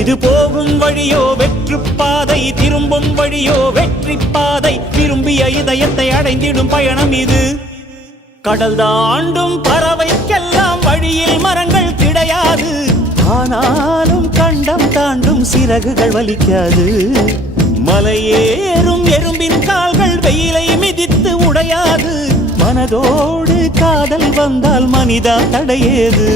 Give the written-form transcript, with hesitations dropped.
இது போகும் வழியோ வெற்று பாதை, திரும்பும் வழியோ வெற்றி பாதை. விரும்பிய இதயத்தை அடைந்திடும் பயணம் இது. கடல் தாண்டும் பறவைக்கெல்லாம் வழியில் மரங்கள் கிடையாது. ஆனாலும் கண்டம் தாண்டும் சிறகுகள் வலிக்காது. மலையேறும் எறும்பின் கால்கள் வெயிலை மிதித்து உடையாது. மனதோடு காதல் வந்தால் மனிதா தடையேது.